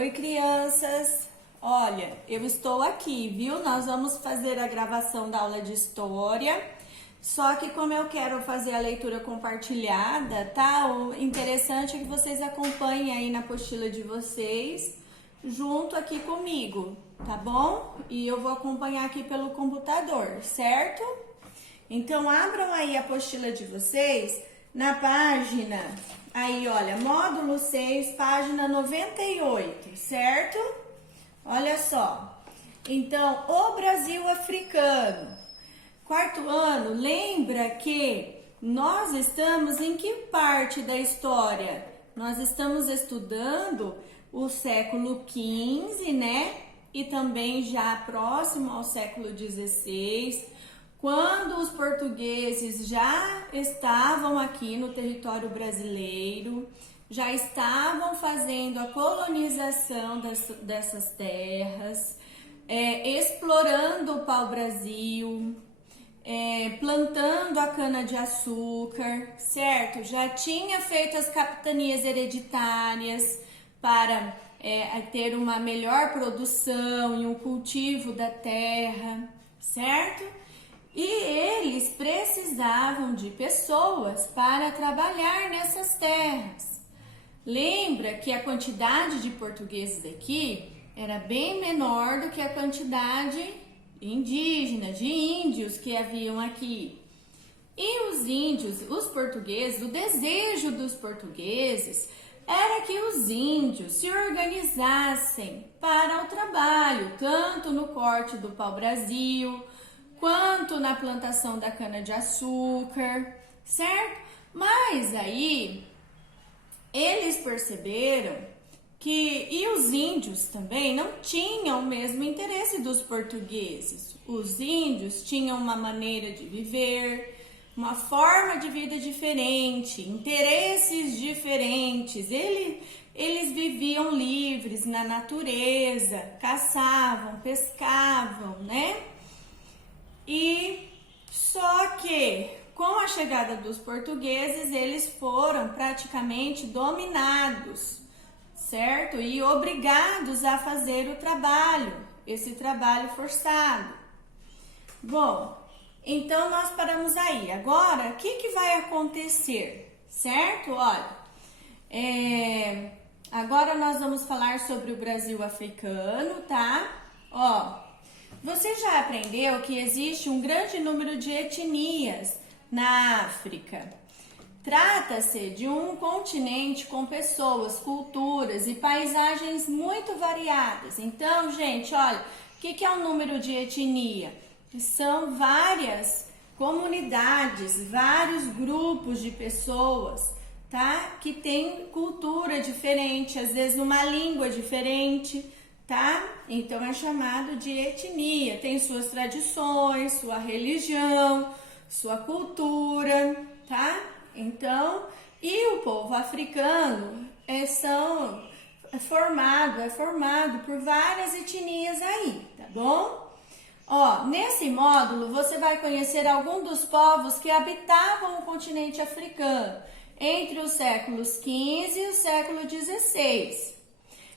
Oi, crianças! Olha, eu estou aqui, viu? Nós vamos fazer a gravação da aula de história. Só que como eu quero fazer a leitura compartilhada, tá? O interessante é que vocês acompanhem aí na apostila de vocês, junto aqui comigo, tá bom? E eu vou acompanhar aqui pelo computador, certo? Então, abram aí a apostila de vocês na página, aí olha, módulo 6, página 98, certo? Olha só. Então, o Brasil africano. Quarto ano, lembra que nós estamos em que parte da história? Nós estamos estudando o século XV, né? E também já próximo ao século XVI, quando os portugueses já estavam aqui no território brasileiro, já estavam fazendo a colonização dessas terras, explorando o pau-brasil, plantando a cana-de-açúcar, certo? Já tinha feito as capitanias hereditárias para ter uma melhor produção e um cultivo da terra, certo? E eles precisavam de pessoas para trabalhar nessas terras. Lembra que a quantidade de portugueses daqui era bem menor do que a quantidade indígena, de índios que haviam aqui. E os índios, os portugueses, o desejo dos portugueses era que os índios se organizassem para o trabalho, tanto no corte do pau-brasil, quanto na plantação da cana-de-açúcar, certo? Mas aí, eles perceberam e os índios também não tinham o mesmo interesse dos portugueses. Os índios tinham uma maneira de viver, uma forma de vida diferente, interesses diferentes. Eles viviam livres na natureza, caçavam, pescavam, né? E só que com a chegada dos portugueses, eles foram praticamente dominados, certo? E obrigados a fazer o trabalho, esse trabalho forçado. Bom, então nós paramos aí. Agora, o que vai acontecer, certo? Olha, agora nós vamos falar sobre o Brasil africano, tá? Ó, você já aprendeu que existe um grande número de etnias na África. Trata-se de um continente com pessoas, culturas e paisagens muito variadas. Então, gente, olha, o que é o número de etnia? São várias comunidades, vários grupos de pessoas, tá? Que têm cultura diferente, às vezes uma língua diferente, tá? Então é chamado de etnia. Tem suas tradições, sua religião, sua cultura, tá? Então, e o povo africano é formado por várias etnias aí, tá bom? Ó, nesse módulo você vai conhecer alguns dos povos que habitavam o continente africano entre os séculos XV e o século XVI,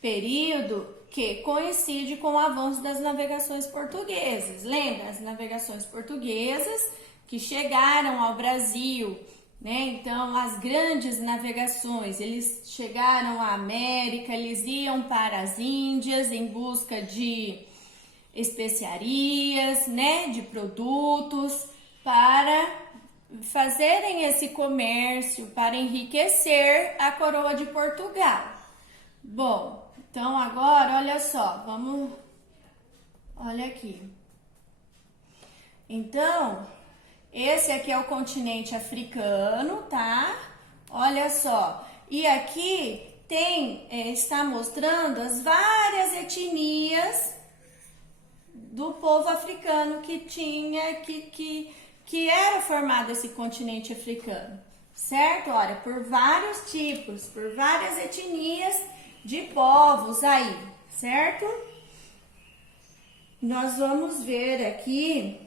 período que coincide com o avanço das navegações portuguesas. Lembra? As navegações portuguesas que chegaram ao Brasil, né? Então, as grandes navegações, eles chegaram à América, eles iam para as Índias em busca de especiarias, né? De produtos para fazerem esse comércio, para enriquecer a coroa de Portugal. Bom, então agora, olha só, olha aqui. Então, esse aqui é o continente africano, tá? Olha só, e aqui está mostrando as várias etnias do povo africano que era formado esse continente africano, certo? Olha, por vários tipos, por várias etnias de povos aí, certo? Nós vamos ver aqui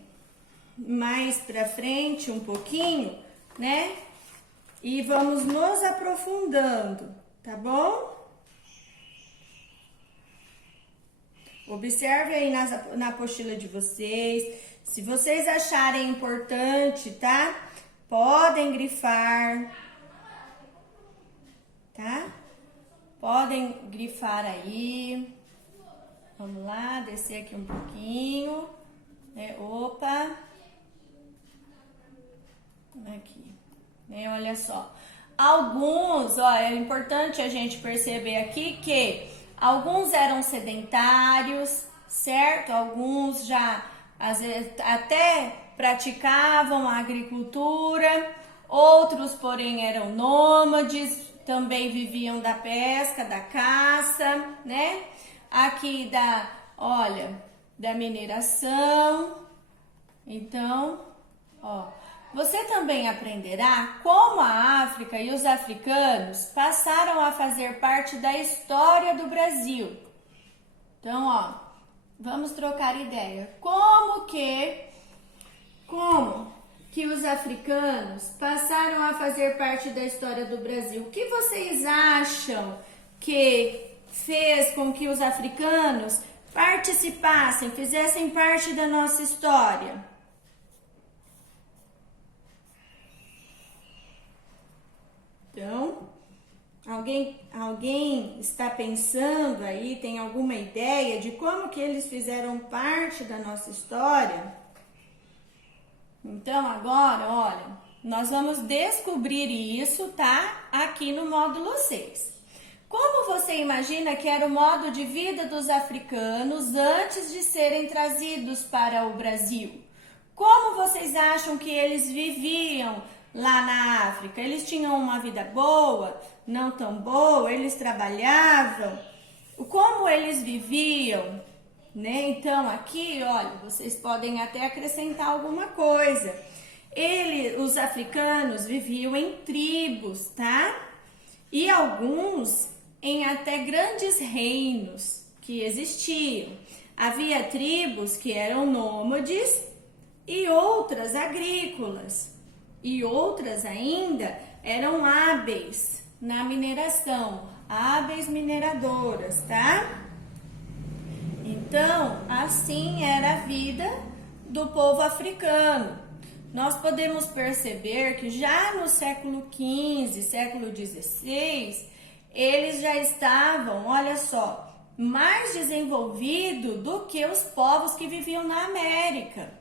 mais pra frente um pouquinho, né? E vamos nos aprofundando, tá bom? Observe aí na apostila de vocês. Se vocês acharem importante, tá? Podem grifar, tá? Podem grifar aí. Vamos lá, descer aqui um pouquinho. Opa. Aqui. Olha só. Alguns, ó, é importante a gente perceber aqui que alguns eram sedentários, certo? Alguns já às vezes, até praticavam a agricultura, outros, porém, eram nômades, também viviam da pesca, da caça, né? Aqui da mineração. Então, ó, você também aprenderá como a África e os africanos passaram a fazer parte da história do Brasil. Então, ó, vamos trocar ideia. Como que os africanos passaram a fazer parte da história do Brasil? O que vocês acham que fez com que os africanos participassem, fizessem parte da nossa história? Então, alguém está pensando aí, tem alguma ideia de como que eles fizeram parte da nossa história? Então, agora, olha, nós vamos descobrir isso, tá? Aqui no módulo 6. Como você imagina que era o modo de vida dos africanos antes de serem trazidos para o Brasil? Como vocês acham que eles viviam lá na África? Eles tinham uma vida boa? Não tão boa? Eles trabalhavam? Como eles viviam? Né? Então, aqui, olha, vocês podem até acrescentar alguma coisa. Os africanos viviam em tribos, tá? E alguns em até grandes reinos que existiam. Havia tribos que eram nômades e outras agrícolas. E outras ainda eram hábeis na mineração, hábeis mineradoras, tá? Então, assim era a vida do povo africano. Nós podemos perceber que já no século XV, século XVI, eles já estavam, olha só, mais desenvolvidos do que os povos que viviam na América,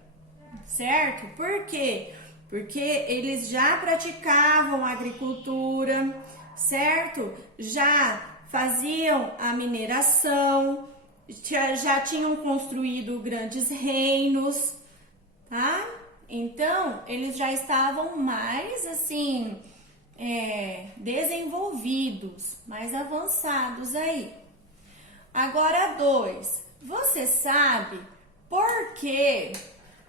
certo? Por quê? Porque eles já praticavam agricultura, certo? Já faziam a mineração, já tinham construído grandes reinos, tá? Então, eles já estavam mais, assim, desenvolvidos, mais avançados aí. Agora, 2. Você sabe por que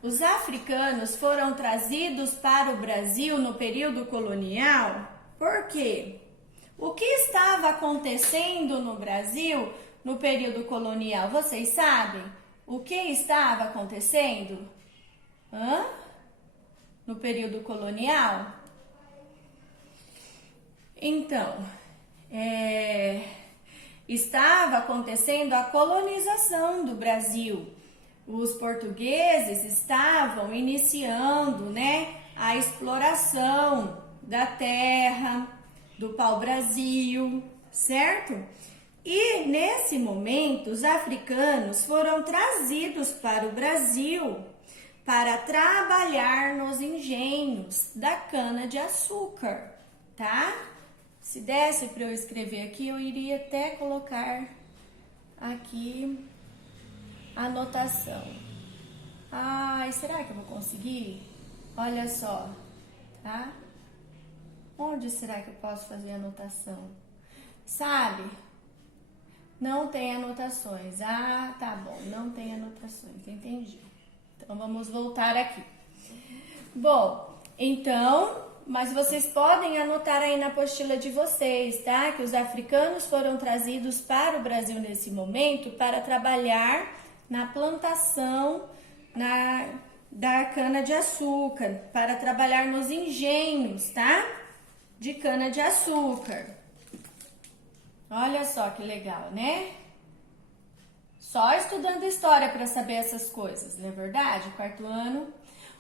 os africanos foram trazidos para o Brasil no período colonial? Por quê? O que estava acontecendo no Brasil no período colonial? Vocês sabem o que estava acontecendo? No período colonial? Então, estava acontecendo a colonização do Brasil. Os portugueses estavam iniciando, né, a exploração da terra, do pau-brasil, certo? E nesse momento, os africanos foram trazidos para o Brasil para trabalhar nos engenhos da cana-de-açúcar, tá? Se desse para eu escrever aqui, eu iria até colocar aqui a anotação. Ai, será que eu vou conseguir? Olha só, tá? Onde será que eu posso fazer a anotação? Sabe? Não tem anotações. Ah, tá bom, não tem anotações, entendi. Então, vamos voltar aqui. Bom, então, mas vocês podem anotar aí na apostila de vocês, tá? Que os africanos foram trazidos para o Brasil nesse momento para trabalhar na plantação da cana-de-açúcar, para trabalhar nos engenhos, tá? De cana-de-açúcar. Olha só que legal, né? Só estudando história para saber essas coisas, não é verdade? Quarto ano.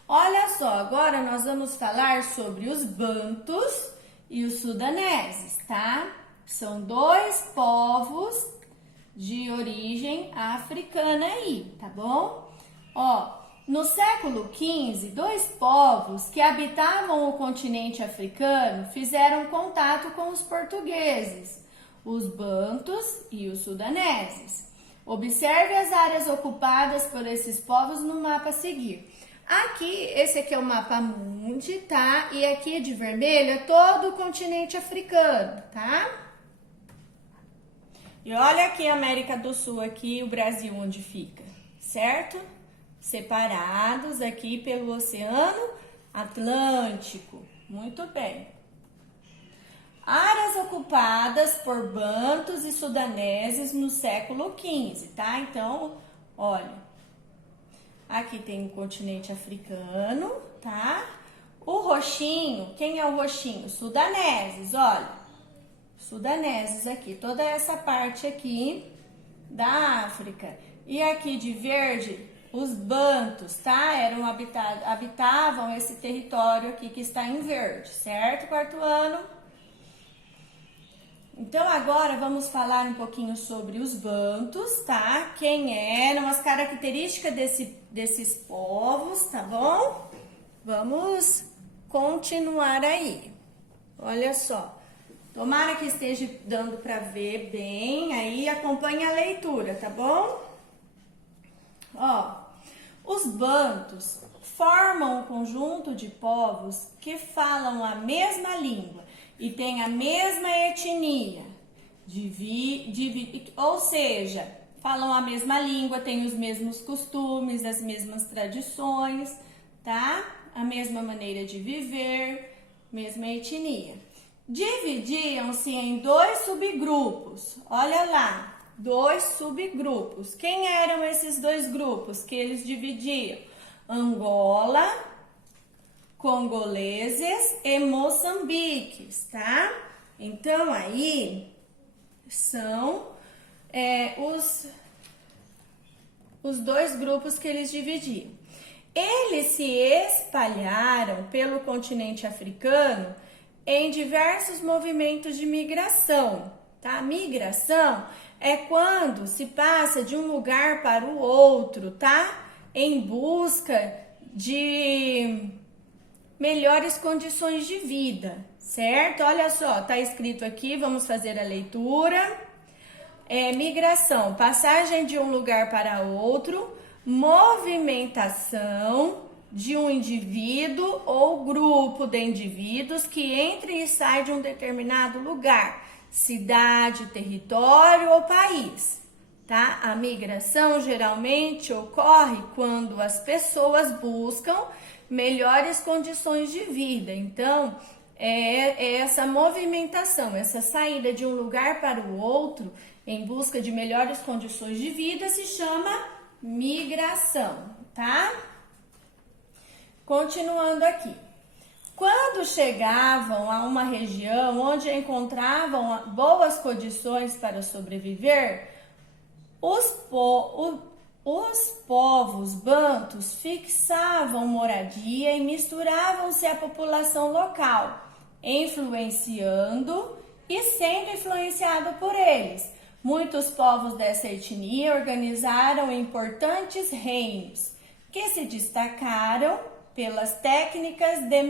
Olha só, agora nós vamos falar sobre os bantus e os sudaneses, tá? São dois povos de origem africana aí, tá bom? Ó, no século XV, dois povos que habitavam o continente africano fizeram contato com os portugueses, os bantus e os sudaneses. Observe as áreas ocupadas por esses povos no mapa a seguir. Aqui, esse aqui é o mapa mundi, tá? E aqui de vermelho é todo o continente africano, tá? E olha aqui a América do Sul, aqui o Brasil onde fica, certo? Separados aqui pelo Oceano Atlântico. Muito bem. Áreas ocupadas por bantus e sudaneses no século XV, tá? Então, olha. Aqui tem o continente africano, tá? O roxinho, quem é o roxinho? Sudaneses, olha. Sudaneses aqui, toda essa parte aqui da África. E aqui de verde, os bantus, tá? Habitavam esse território aqui que está em verde, certo, quarto ano? Então, agora vamos falar um pouquinho sobre os bantus, tá? Quem eram, as características desses povos, tá bom? Vamos continuar aí. Olha só. Tomara que esteja dando para ver bem aí, acompanhe a leitura, tá bom? Ó, os bantus formam um conjunto de povos que falam a mesma língua e tem a mesma etnia, ou seja, falam a mesma língua, têm os mesmos costumes, as mesmas tradições, tá? A mesma maneira de viver, mesma etnia. Dividiam-se em dois subgrupos, olha lá, dois subgrupos. Quem eram esses dois grupos que eles dividiam? Angola, congoleses e moçambiques, tá? Então, aí são os dois grupos que eles dividiam. Eles se espalharam pelo continente africano em diversos movimentos de migração, tá? Migração é quando se passa de um lugar para o outro, tá? Em busca de melhores condições de vida, certo? Olha só, tá escrito aqui, vamos fazer a leitura. Migração, passagem de um lugar para outro, movimentação de um indivíduo ou grupo de indivíduos que entra e sai de um determinado lugar, cidade, território ou país, tá? A migração geralmente ocorre quando as pessoas buscam melhores condições de vida. Então, essa movimentação, essa saída de um lugar para o outro em busca de melhores condições de vida se chama migração, tá? Continuando aqui. Quando chegavam a uma região onde encontravam boas condições para sobreviver, os povos bantus fixavam moradia e misturavam-se à população local, influenciando e sendo influenciado por eles. Muitos povos dessa etnia organizaram importantes reinos, que se destacaram pelas técnicas de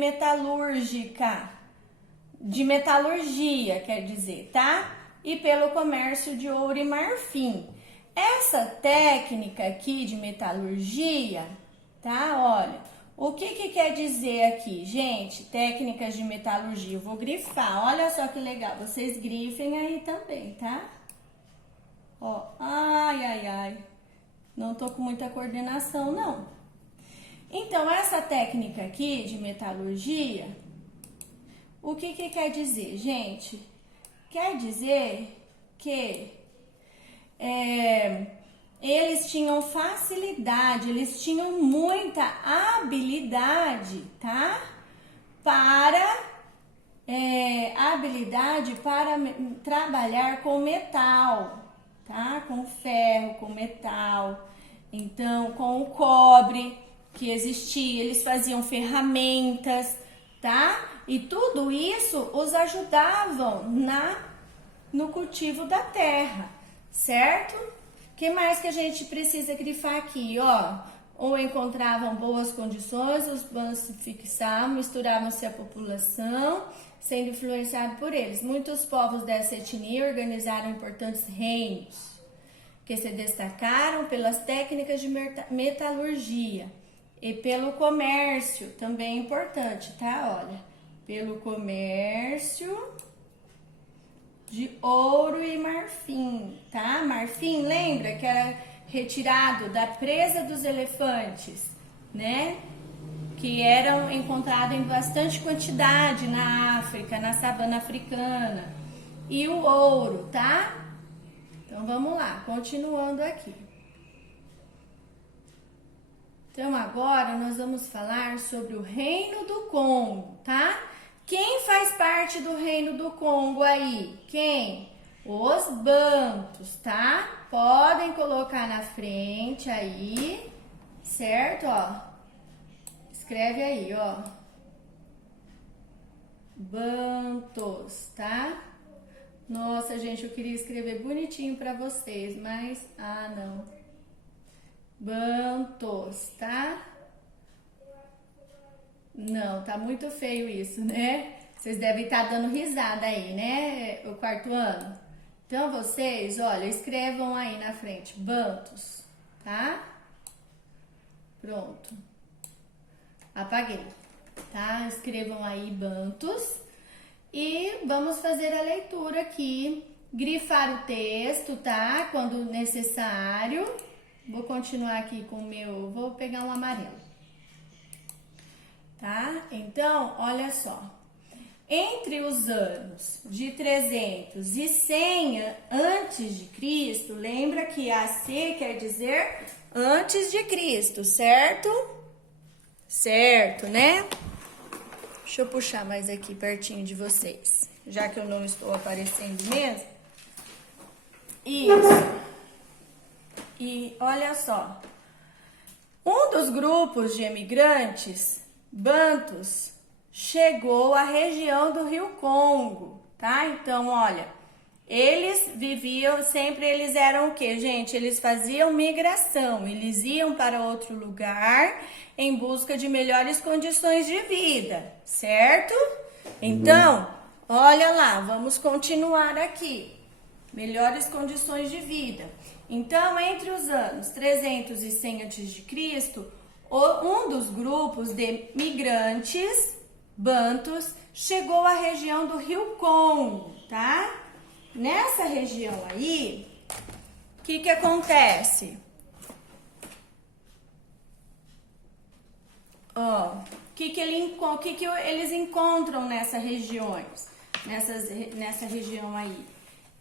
metalurgia, quer dizer, tá? E pelo comércio de ouro e marfim. Essa técnica aqui de metalurgia, tá? Olha, o que quer dizer aqui, gente? Técnicas de metalurgia, eu vou grifar, olha só que legal, vocês grifem aí também, tá? Ó, ai, não tô com muita coordenação, não. Então, essa técnica aqui de metalurgia, o que quer dizer, gente? Quer dizer que eles tinham facilidade, eles tinham muita habilidade, tá? Habilidade para trabalhar com metal, tá? Com ferro, com metal, então com o cobre que existia, eles faziam ferramentas, tá? E tudo isso os ajudavam no cultivo da terra, certo? O que mais que a gente precisa grifar aqui, ó? Ou encontravam boas condições, os bancos se fixavam, misturavam-se à população, sendo influenciado por eles. Muitos povos dessa etnia organizaram importantes reinos, que se destacaram pelas técnicas de metalurgia e pelo comércio, também importante, tá? Olha, pelo comércio de ouro e marfim, tá? Marfim, lembra que era retirado da presa dos elefantes, né? Que eram encontrados em bastante quantidade na África, na savana africana. E o ouro, tá? Então vamos lá, continuando aqui. Então agora nós vamos falar sobre o Reino do Congo, tá? Quem faz parte do Reino do Congo aí? Quem? Os bantus, tá? Podem colocar na frente aí, certo? Ó, escreve aí, ó. Bantus, tá? Nossa, gente, eu queria escrever bonitinho pra vocês, mas... não. Bantus, tá? Não, tá muito feio isso, né? Vocês devem estar dando risada aí, né? O quarto ano. Então, vocês, olha, escrevam aí na frente, bantus, tá? Pronto. Apaguei, tá? Escrevam aí bantus. E vamos fazer a leitura aqui, grifar o texto, tá? Quando necessário. Vou continuar aqui com o meu, vou pegar um amarelo. Tá? Então, olha só. Entre os anos de 300 e 100 antes de Cristo, lembra que AC quer dizer antes de Cristo, certo? Certo, né? Deixa eu puxar mais aqui pertinho de vocês, já que eu não estou aparecendo mesmo. Isso. E olha só. Um dos grupos de emigrantes bantus chegou à região do Rio Congo, tá? Então, olha, eles viviam, sempre eles eram o quê, gente? Eles faziam migração, eles iam para outro lugar em busca de melhores condições de vida, certo? Então, olha lá, vamos continuar aqui. Melhores condições de vida. Então, entre os anos 300 e 100 a.C., um dos grupos de migrantes bantus chegou à região do Rio Congo, tá? Nessa região aí, o que acontece? Ó, o que eles encontram nessas regiões? Nessa região aí.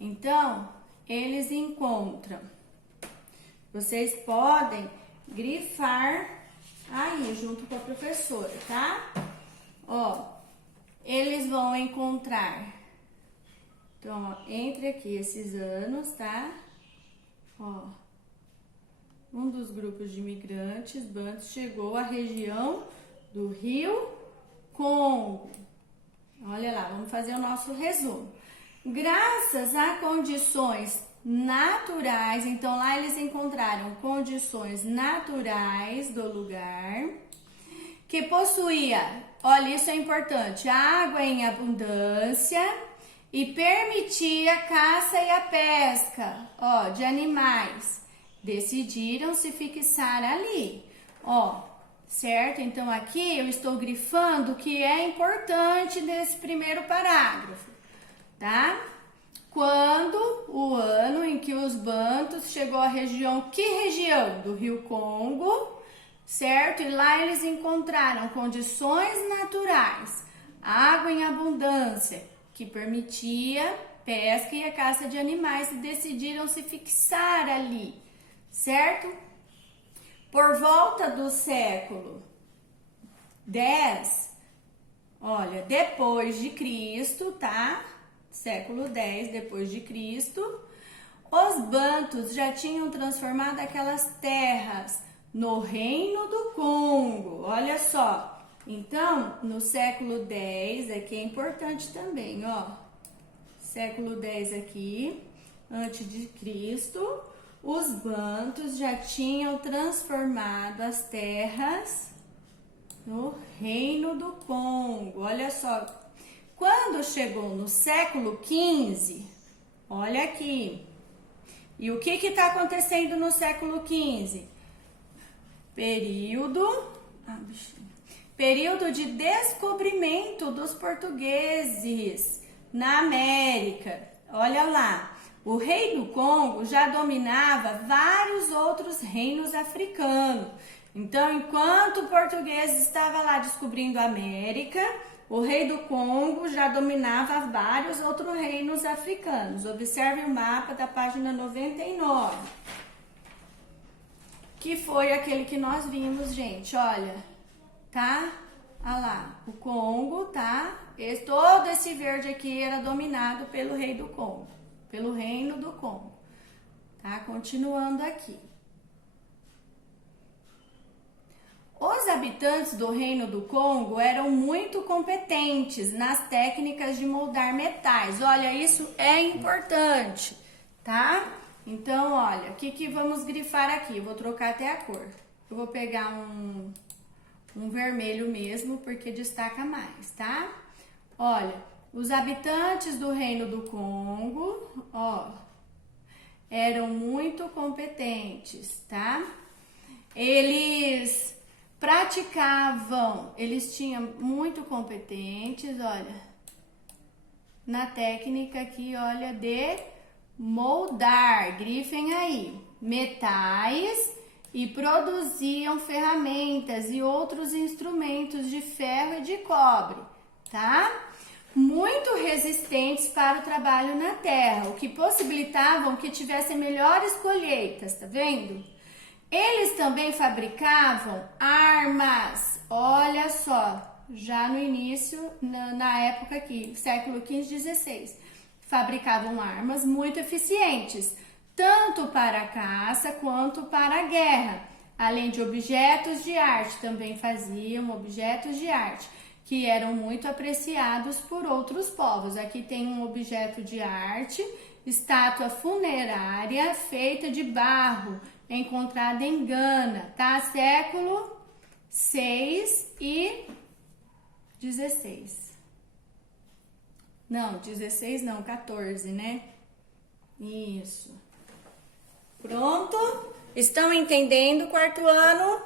Então, eles encontram. Vocês podem grifar aí junto com a professora, tá? Ó, eles vão encontrar. Então, ó, entre aqui esses anos, tá? Ó, um dos grupos de imigrantes bantus chegou à região do Rio Congo. Olha lá, vamos fazer o nosso resumo. Graças a condições naturais, então lá eles encontraram condições naturais do lugar, que possuía, olha, isso é importante, água em abundância e permitia a caça e a pesca, ó, de animais. Decidiram se fixar ali, ó, certo? Então aqui eu estou grifando o que é importante nesse primeiro parágrafo, tá? Quando o ano em que os bantus chegou à região, que região? Do Rio Congo, certo? E lá eles encontraram condições naturais, água em abundância, que permitia pesca e a caça de animais e decidiram se fixar ali, certo? Por volta do século 10, olha, depois de Cristo, tá? Século 10 depois de Cristo, Os bantus já tinham transformado aquelas terras no Reino do Congo. Olha só. Então, no século X, aqui é importante também, ó. Século X aqui, antes de Cristo, os bantus já tinham transformado as terras no Reino do Congo. Olha só. Quando chegou no século XV, olha aqui. E o que está acontecendo no século XV? Período de descobrimento dos portugueses na América. Olha lá, o rei do Congo já dominava vários outros reinos africanos. Então, enquanto o português estava lá descobrindo a América, o rei do Congo já dominava vários outros reinos africanos. Observe o mapa da página 99, que foi aquele que nós vimos, gente, olha, tá? Olha lá, o Congo, tá? Todo esse verde aqui era dominado pelo rei do Congo, pelo reino do Congo, tá? Continuando aqui. Os habitantes do Reino do Congo eram muito competentes nas técnicas de moldar metais. Olha, isso é importante, tá? Então, olha, o que vamos grifar aqui? Eu vou trocar até a cor. Eu vou pegar um vermelho mesmo, porque destaca mais, tá? Olha, os habitantes do Reino do Congo, ó, eram muito competentes, tá? Eles tinham muito competentes, olha, na técnica aqui, olha, de moldar, grifem aí, metais e produziam ferramentas e outros instrumentos de ferro e de cobre, tá? Muito resistentes para o trabalho na terra, o que possibilitavam que tivessem melhores colheitas, tá vendo? Eles também fabricavam armas, olha só, já no início, na época aqui, século XV, XVI, fabricavam armas muito eficientes, tanto para a caça quanto para a guerra, além de objetos de arte, também faziam objetos de arte, que eram muito apreciados por outros povos. Aqui tem um objeto de arte, estátua funerária feita de barro, encontrada em Gana, tá? Século 6 e 16. Não, 16 não, 14, né? Isso. Pronto? Estão entendendo, quarto ano?